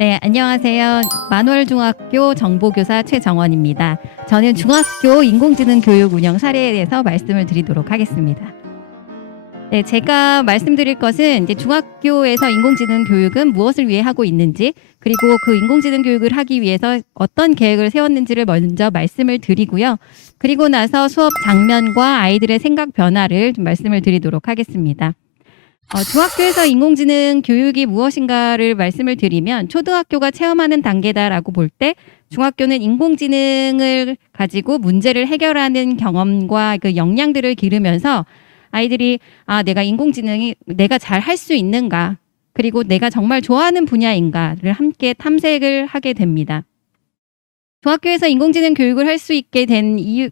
네, 안녕하세요. 만월중학교 정보교사 최정원입니다. 저는 중학교 인공지능 교육 운영 사례에 대해서 말씀을 드리도록 하겠습니다. 네, 제가 말씀드릴 것은 이제 중학교에서 인공지능 교육은 무엇을 위해 하고 있는지, 그리고 그 인공지능 교육을 하기 위해서 어떤 계획을 세웠는지를 먼저 말씀을 드리고요. 그리고 나서 수업 장면과 아이들의 생각 변화를 좀 말씀을 드리도록 하겠습니다. 중학교에서 인공지능 교육이 무엇인가를 말씀을 드리면 초등학교가 체험하는 단계다라고 볼 때 중학교는 인공지능을 가지고 문제를 해결하는 경험과 그 역량들을 기르면서 아이들이 내가 인공지능이 내가 잘 할 수 있는가, 그리고 내가 정말 좋아하는 분야인가를 함께 탐색을 하게 됩니다. 중학교에서 인공지능 교육을 할 수 있게 된 이유,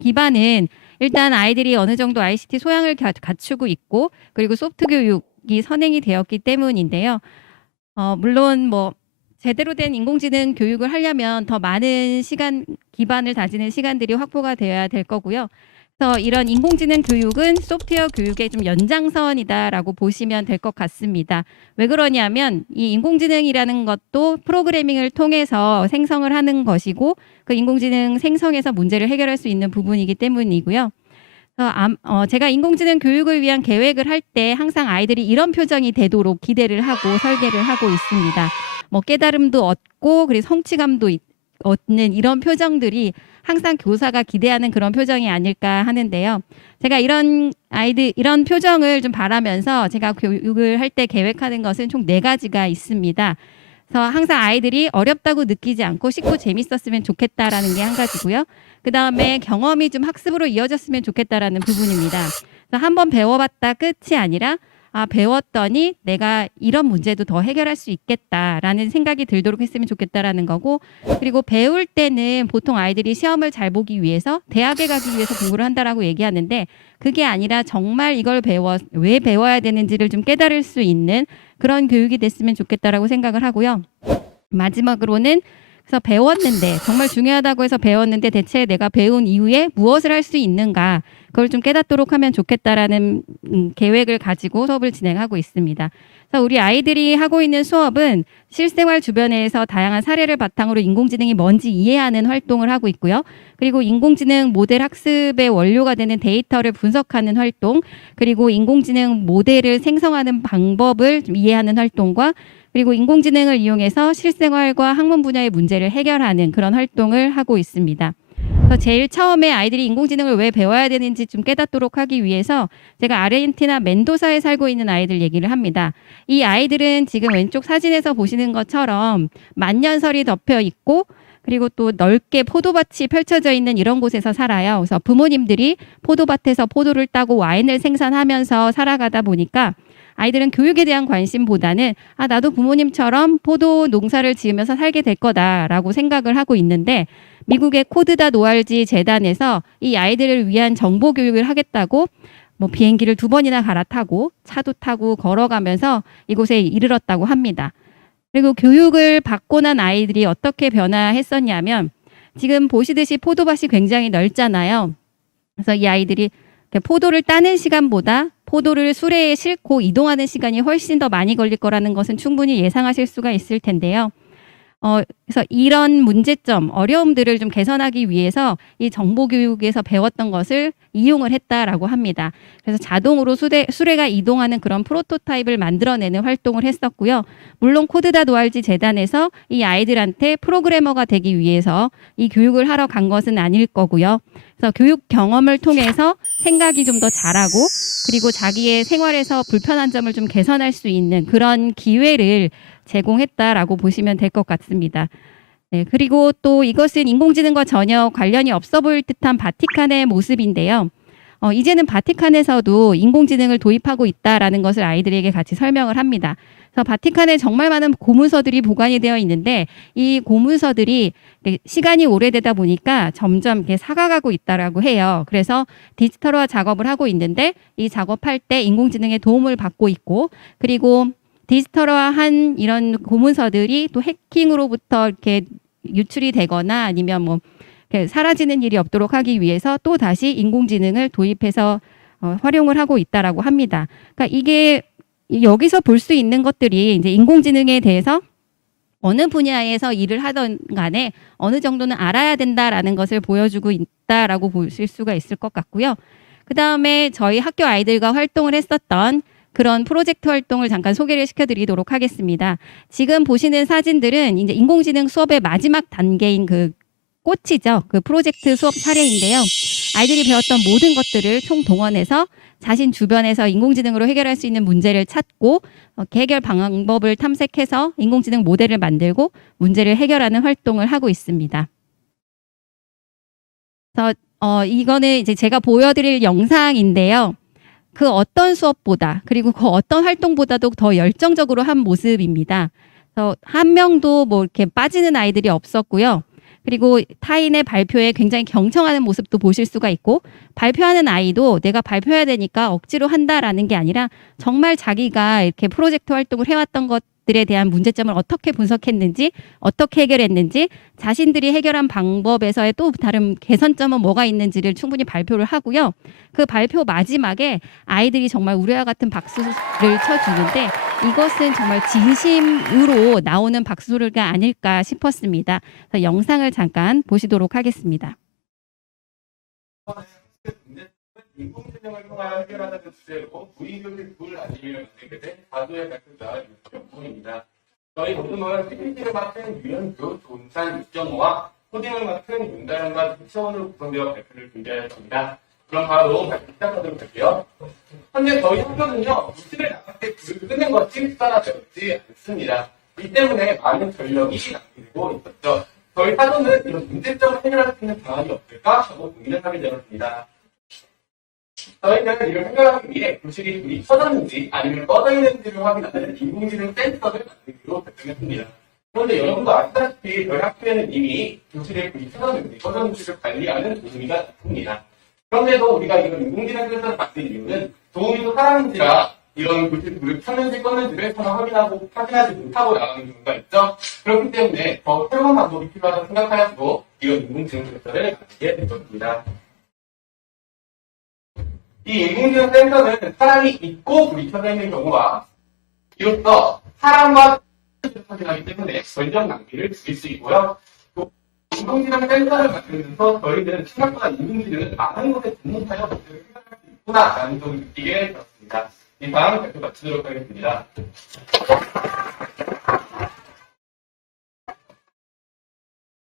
기반은 일단 아이들이 어느 정도 ICT 소양을 갖추고 있고, 그리고 소프트 교육이 선행이 되었기 때문인데요. 물론 제대로 된 인공지능 교육을 하려면 더 많은 시간, 기반을 다지는 시간들이 확보가 되어야 될 거고요. 그래서 이런 인공지능 교육은 소프트웨어 교육의 좀 연장선이다라고 보시면 될 것 같습니다. 왜 그러냐면 이 인공지능이라는 것도 프로그래밍을 통해서 생성을 하는 것이고, 그 인공지능 생성에서 문제를 해결할 수 있는 부분이기 때문이고요. 그래서 제가 인공지능 교육을 위한 계획을 할 때 항상 아이들이 이런 표정이 되도록 기대를 하고 설계를 하고 있습니다. 깨달음도 얻고, 그리고 성취감도 얻는 이런 표정들이 항상 교사가 기대하는 그런 표정이 아닐까 하는데요. 제가 이런 표정을 좀 바라면서 제가 교육을 할 때 계획하는 것은 총 4가지가 있습니다. 그래서 항상 아이들이 어렵다고 느끼지 않고 쉽고 재밌었으면 좋겠다라는 게 한 가지고요. 그 다음에 경험이 좀 학습으로 이어졌으면 좋겠다라는 부분입니다. 그래서 한번 배워봤다 끝이 아니라 배웠더니 내가 이런 문제도 더 해결할 수 있겠다라는 생각이 들도록 했으면 좋겠다라는 거고, 그리고 배울 때는 보통 아이들이 시험을 잘 보기 위해서 대학에 가기 위해서 공부를 한다라고 얘기하는데, 그게 아니라 정말 이걸 왜 배워야 되는지를 좀 깨달을 수 있는 그런 교육이 됐으면 좋겠다라고 생각을 하고요. 마지막으로는 그래서 배웠는데, 정말 중요하다고 해서 배웠는데 대체 내가 배운 이후에 무엇을 할 수 있는가, 그걸 좀 깨닫도록 하면 좋겠다라는 계획을 가지고 수업을 진행하고 있습니다. 그래서 우리 아이들이 하고 있는 수업은 실생활 주변에서 다양한 사례를 바탕으로 인공지능이 뭔지 이해하는 활동을 하고 있고요. 그리고 인공지능 모델 학습의 원료가 되는 데이터를 분석하는 활동, 그리고 인공지능 모델을 생성하는 방법을 좀 이해하는 활동과, 그리고 인공지능을 이용해서 실생활과 학문 분야의 문제를 해결하는 그런 활동을 하고 있습니다. 그래서 제일 처음에 아이들이 인공지능을 왜 배워야 되는지 좀 깨닫도록 하기 위해서 제가 아르헨티나 멘도사에 살고 있는 아이들 얘기를 합니다. 이 아이들은 지금 왼쪽 사진에서 보시는 것처럼 만년설이 덮여 있고, 그리고 또 넓게 포도밭이 펼쳐져 있는 이런 곳에서 살아요. 그래서 부모님들이 포도밭에서 포도를 따고 와인을 생산하면서 살아가다 보니까 아이들은 교육에 대한 관심보다는 나도 부모님처럼 포도 농사를 지으면서 살게 될 거다라고 생각을 하고 있는데, 미국의 코드다 노알지 재단에서 이 아이들을 위한 정보 교육을 하겠다고 비행기를 2번이나 갈아타고 차도 타고 걸어가면서 이곳에 이르렀다고 합니다. 그리고 교육을 받고 난 아이들이 어떻게 변화했었냐면, 지금 보시듯이 포도밭이 굉장히 넓잖아요. 그래서 이 아이들이 포도를 따는 시간보다 포도를 수레에 싣고 이동하는 시간이 훨씬 더 많이 걸릴 거라는 것은 충분히 예상하실 수가 있을 텐데요. 그래서 이런 문제점, 어려움들을 좀 개선하기 위해서 이 정보교육에서 배웠던 것을 이용을 했다라고 합니다. 그래서 자동으로 수레가 이동하는 그런 프로토타입을 만들어내는 활동을 했었고요. 물론 코드다 노알지 재단에서 이 아이들한테 프로그래머가 되기 위해서 이 교육을 하러 간 것은 아닐 거고요. 그래서 교육 경험을 통해서 생각이 좀 더 자라고, 그리고 자기의 생활에서 불편한 점을 좀 개선할 수 있는 그런 기회를 제공했다라고 보시면 될 것 같습니다. 네, 그리고 또 이것은 인공지능과 전혀 관련이 없어 보일 듯한 바티칸의 모습인데요. 이제는 바티칸에서도 인공지능을 도입하고 있다라는 것을 아이들에게 같이 설명을 합니다. 그래서 바티칸에 정말 많은 고문서들이 보관이 되어 있는데, 이 고문서들이 시간이 오래되다 보니까 점점 이렇게 사가가고 있다라고 해요. 그래서 디지털화 작업을 하고 있는데, 이 작업할 때 인공지능의 도움을 받고 있고, 그리고 디지털화한 이런 고문서들이 또 해킹으로부터 이렇게 유출이 되거나 아니면 사라지는 일이 없도록 하기 위해서 또 다시 인공지능을 도입해서 활용을 하고 있다라고 합니다. 그러니까 이게 여기서 볼 수 있는 것들이 이제 인공지능에 대해서 어느 분야에서 일을 하던 간에 어느 정도는 알아야 된다라는 것을 보여주고 있다라고 보실 수가 있을 것 같고요. 그다음에 저희 학교 아이들과 활동을 했었던 그런 프로젝트 활동을 잠깐 소개를 시켜드리도록 하겠습니다. 지금 보시는 사진들은 이제 인공지능 수업의 마지막 단계인 그 꽃이죠. 그 프로젝트 수업 사례인데요. 아이들이 배웠던 모든 것들을 총동원해서 자신 주변에서 인공지능으로 해결할 수 있는 문제를 찾고 해결 방법을 탐색해서 인공지능 모델을 만들고 문제를 해결하는 활동을 하고 있습니다. 그래서 이거는 이제 제가 보여드릴 영상인데요. 그 어떤 수업보다 그리고 그 어떤 활동보다도 더 열정적으로 한 모습입니다. 그래서 한 명도 뭐 이렇게 빠지는 아이들이 없었고요. 그리고 타인의 발표에 굉장히 경청하는 모습도 보실 수가 있고 발표하는 아이도 내가 발표해야 되니까 억지로 한다라는 게 아니라 정말 자기가 이렇게 프로젝트 활동을 해왔던 것들에 대한 문제점을 어떻게 분석했는지 어떻게 해결했는지 자신들이 해결한 방법에서의 또 다른 개선점은 뭐가 있는지를 충분히 발표를 하고요. 그 발표 마지막에 아이들이 정말 우리와 같은 박수를 쳐주는데 이것은 정말 진심으로 나오는 박수가 아닐까 싶었습니다. 그래서 영상을 잠깐 보시도록 하겠습니다. 인공지능을 통하여 해결하는 주제로 무인교실 둘 아니면 된 다수의 발표자 유정호입니다. 저희 모두는 PPT를 맡은 유현규, 조은찬, 육정호와 코딩을 맡은 윤다영과 최원으로 구성되어 발표를 준비하였습니다. 그럼 바로 발표 시작하도록 할게요. 현재 저희 학교는요, 교실을 나갈 때 불을 끄는 것이 습관화되었지 않습니다. 이 때문에 많은 전력이 낭비되고 있었죠. 저희 사도는 이런 문제점을 해결할 수 있는 방안이 없을까 하고 고민을 하게 되었습니다. 저희는 이를 해결하기 위해 교실이 불이 켜졌는지 아니면 꺼져 있는지를 확인하는 인공지능 센서를 만들기로 결정했습니다. 그런데 여러분도 아시다시피 저희 학교에는 이미 교실에 불이 켜졌는지 꺼졌는지를 관리하는 도우미가 있습니다. 그런데도 우리가 이런 인공지능 센서를 만든 이유는 도우미도 사람인지라 이런 교실 불을 켰는지 껐는지를 서로 확인하지 못하고 나가는 경우가 있죠. 그렇기 때문에 더 새로운 방법이 필요하다고 생각하여서 이런 인공지능 센서를 만들게 된 것입니다. 이 인공지능 센서는 사람이 있고 불이 켜져 있는 경우와 이로써 사람과 확인하기 때문에 전력 낭비를 줄일 수 있고요. 또 인공지능 센서를 만들면서 저희들은 생각보다 인공지능은 많은 곳에 접목하여 문제를 해결할 수 있구나라는 점을 느끼게 되었습니다. 이상 발표 마치도록 하겠습니다.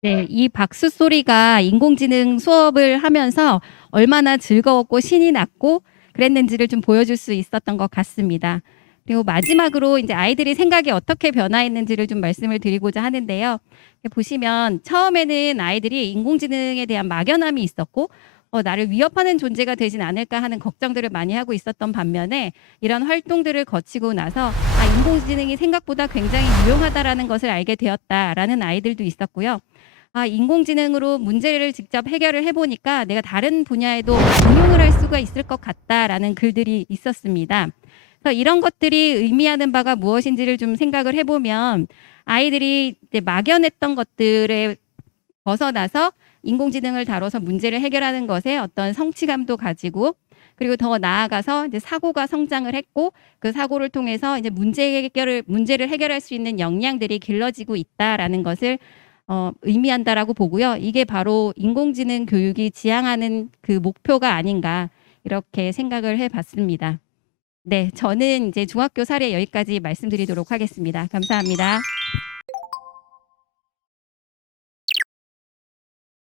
네, 이 박수 소리가 인공지능 수업을 하면서 얼마나 즐거웠고 신이 났고 그랬는지를 좀 보여줄 수 있었던 것 같습니다. 그리고 마지막으로 이제 아이들이 생각이 어떻게 변화했는지를 좀 말씀을 드리고자 하는데요. 보시면 처음에는 아이들이 인공지능에 대한 막연함이 있었고 나를 위협하는 존재가 되진 않을까 하는 걱정들을 많이 하고 있었던 반면에 이런 활동들을 거치고 나서 인공지능이 생각보다 굉장히 유용하다라는 것을 알게 되었다라는 아이들도 있었고요. 인공지능으로 문제를 직접 해결을 해보니까 내가 다른 분야에도 응용을 할 수가 있을 것 같다라는 글들이 있었습니다. 그래서 이런 것들이 의미하는 바가 무엇인지를 좀 생각을 해보면 아이들이 이제 막연했던 것들에 벗어나서 인공지능을 다뤄서 문제를 해결하는 것에 어떤 성취감도 가지고 그리고 더 나아가서 이제 사고가 성장을 했고 그 사고를 통해서 이제 문제를 해결할 수 있는 역량들이 길러지고 있다라는 것을 의미한다라고 보고요. 이게 바로 인공지능 교육이 지향하는 그 목표가 아닌가 이렇게 생각을 해봤습니다. 네, 저는 이제 중학교 사례 여기까지 말씀드리도록 하겠습니다. 감사합니다.